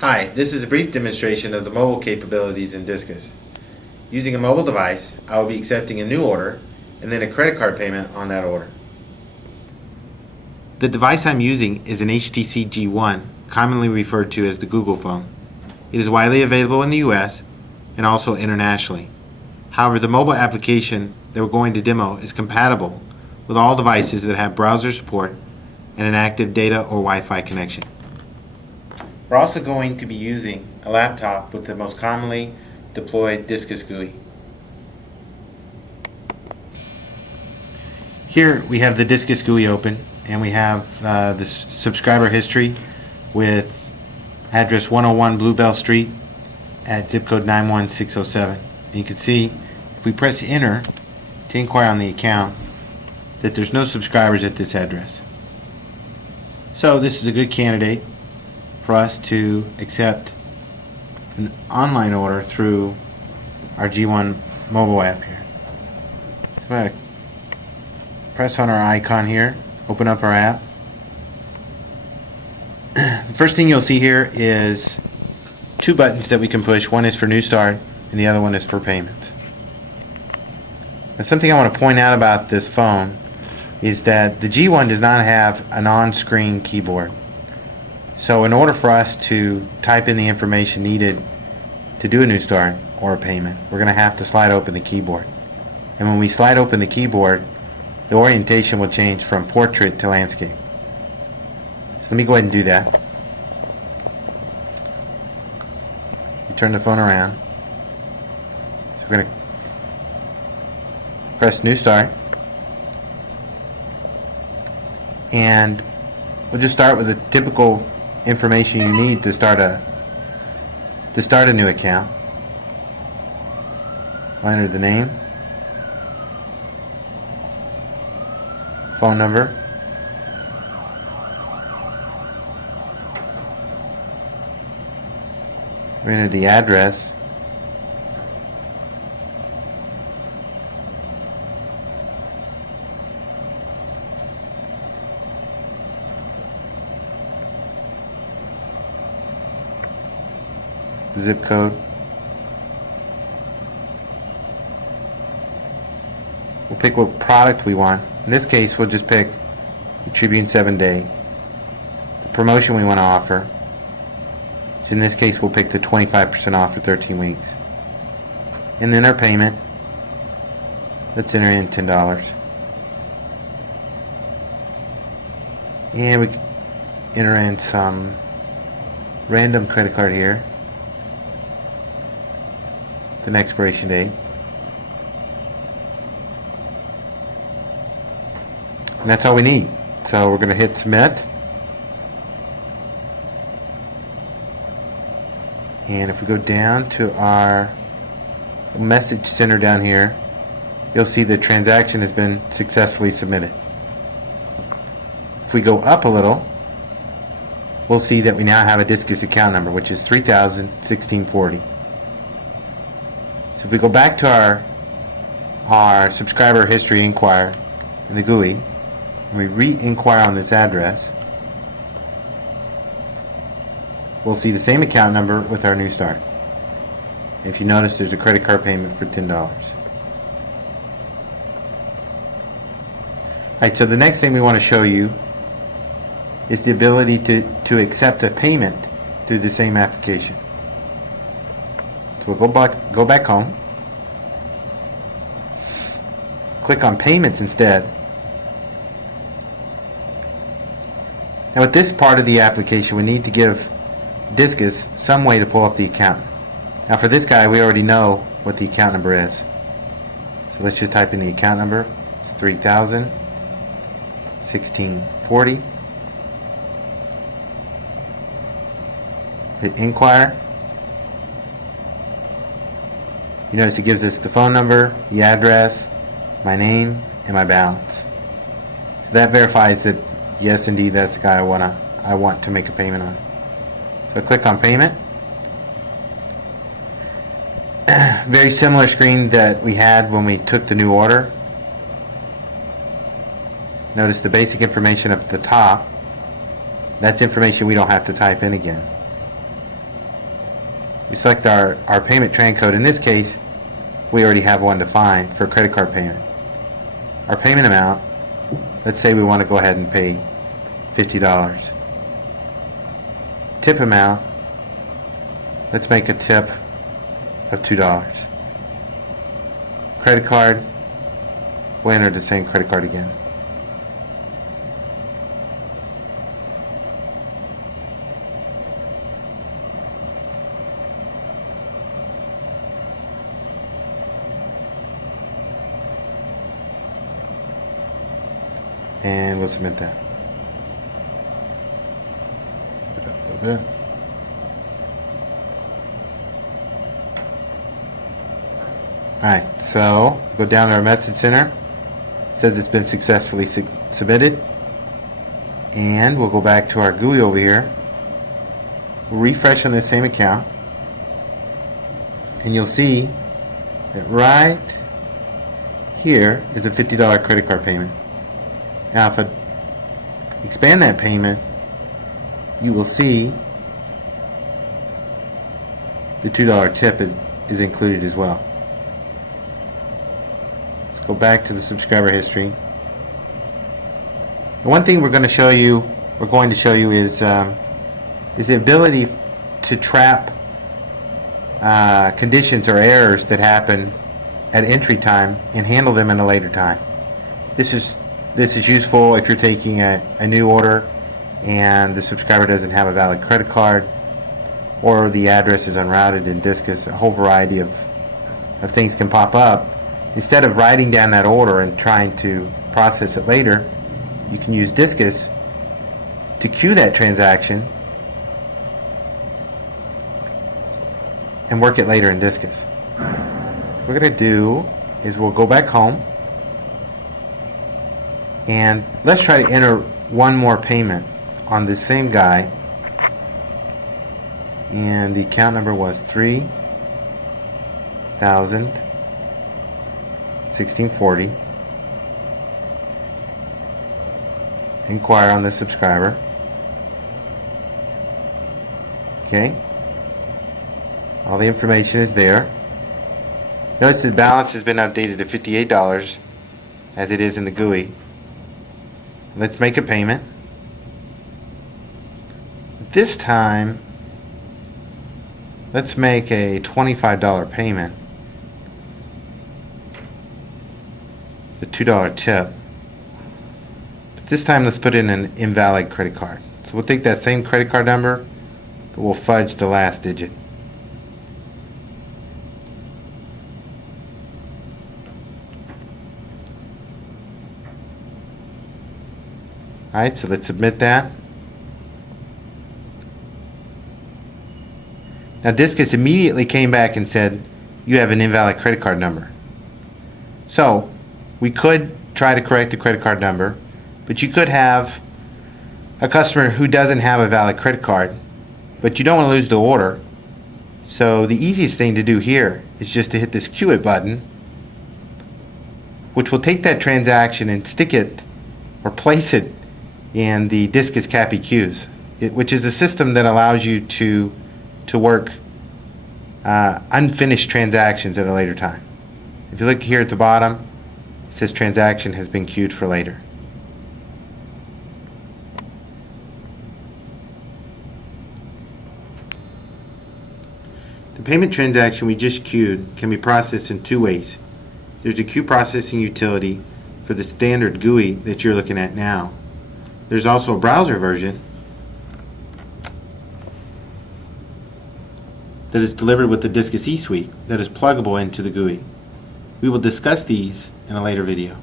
Hi, this is a brief demonstration of the mobile capabilities in DISCUS. Using a mobile device, I will be accepting a new order and then a credit card payment on that order. The device I'm using is an HTC G1, commonly referred to as the Google phone. It is widely available in the US and also internationally. However, the mobile application that we're going to demo is compatible with all devices that have browser support and an active data or Wi-Fi connection. We're also going to be using a laptop with the most commonly deployed DISCUS GUI. Here we have the DISCUS GUI open, and we have the subscriber history with address 101 Bluebell Street at zip code 91607. And you can see if we press enter to inquire on the account that there's no subscribers at this address. So this is a good candidate for us to accept an online order through our G1 mobile app here. I'm going to press on our icon here, open up our app. The first thing you'll see here is two buttons that we can push. One is for New Start and the other one is for payments. Now, something I want to point out about this phone is that the G1 does not have an on-screen keyboard. So in order for us to type in the information needed to do a new start or a payment, we're going to have to slide open the keyboard. And when we slide open the keyboard, the orientation will change from portrait to landscape. So let me go ahead and do that. We turn the phone around. So we're going to press New Start. And we'll just start with the typical information you need to start a new account. I'll enter the name, phone number, we enter the address, zip code. We'll pick what product we want. In this case, we'll just pick the Tribune 7-Day. The promotion we want to offer. So in this case, we'll pick the 25% off for 13 weeks. And then our payment. Let's enter in $10. And we enter in some random credit card here. The expiration date. And that's all we need. So we're going to hit submit. And if we go down to our message center down here, you'll see the transaction has been successfully submitted. If we go up a little, we'll see that we now have a DISCUS account number, which is 301640. So if we go back to our subscriber history inquire in the GUI, and we re-inquire on this address, we'll see the same account number with our new start. If you notice, there's a credit card payment for $10. Alright, so the next thing we want to show you is the ability to accept a payment through the same application. So we'll go back home, click on payments instead. Now with this part of the application, we need to give DISCUS some way to pull up the account. Now for this guy, we already know what the account number is. So let's just type in the account number. It's 301640. Hit inquire. You notice it gives us the phone number, the address, my name, and my balance. So that verifies that yes, indeed, that's the guy I want to make a payment on. So click on payment. Very similar screen that we had when we took the new order. Notice the basic information up at the top. That's information we don't have to type in again. we select our payment tran code. In this case, we already have one defined for credit card payment. Our payment amount, let's say we want to go ahead and pay $50. Tip amount, let's make a tip of $2. Credit card, we'll enter the same credit card again. And we'll submit that. Put up a little bit. Alright, so go down to our message center. It says it's been successfully submitted. And we'll go back to our GUI over here. We'll refresh on the same account. And you'll see that right here is a $50 credit card payment. Now if I expand that payment, you will see the $2 tip is included as well. Let's go back to the subscriber history. The one thing we're going to show you is the ability to trap conditions or errors that happen at entry time and handle them in a later time. This is useful if you're taking a new order and the subscriber doesn't have a valid credit card, or the address is unrouted in DISCUS. A whole variety of things can pop up. Instead of writing down that order and trying to process it later, you can use DISCUS to queue that transaction and work it later in DISCUS. What we're going to do is we'll go back home and let's try to enter one more payment on the same guy, and the account number was $3,016.40. Inquire on the subscriber. Okay, all the information is there. Notice the balance has been updated to $58 as it is in the GUI. Let's make a payment. This time, let's make a $25 payment. The $2 tip. But this time, let's put in an invalid credit card. So we'll take that same credit card number, but we'll fudge the last digit. Alright, so let's submit that. Now DISCUS immediately came back and said, you have an invalid credit card number. So, we could try to correct the credit card number, but you could have a customer who doesn't have a valid credit card, but you don't want to lose the order. So the easiest thing to do here is just to hit this Queue It button, which will take that transaction and stick it or place it in the DISCUS CAPI queues, which is a system that allows you to work unfinished transactions at a later time. If you look here at the bottom, it says transaction has been queued for later. The payment transaction we just queued can be processed in two ways. There's a queue processing utility for the standard GUI that you're looking at now. There's also a browser version that is delivered with the DISCUS eSUITE that is pluggable into the GUI. We will discuss these in a later video.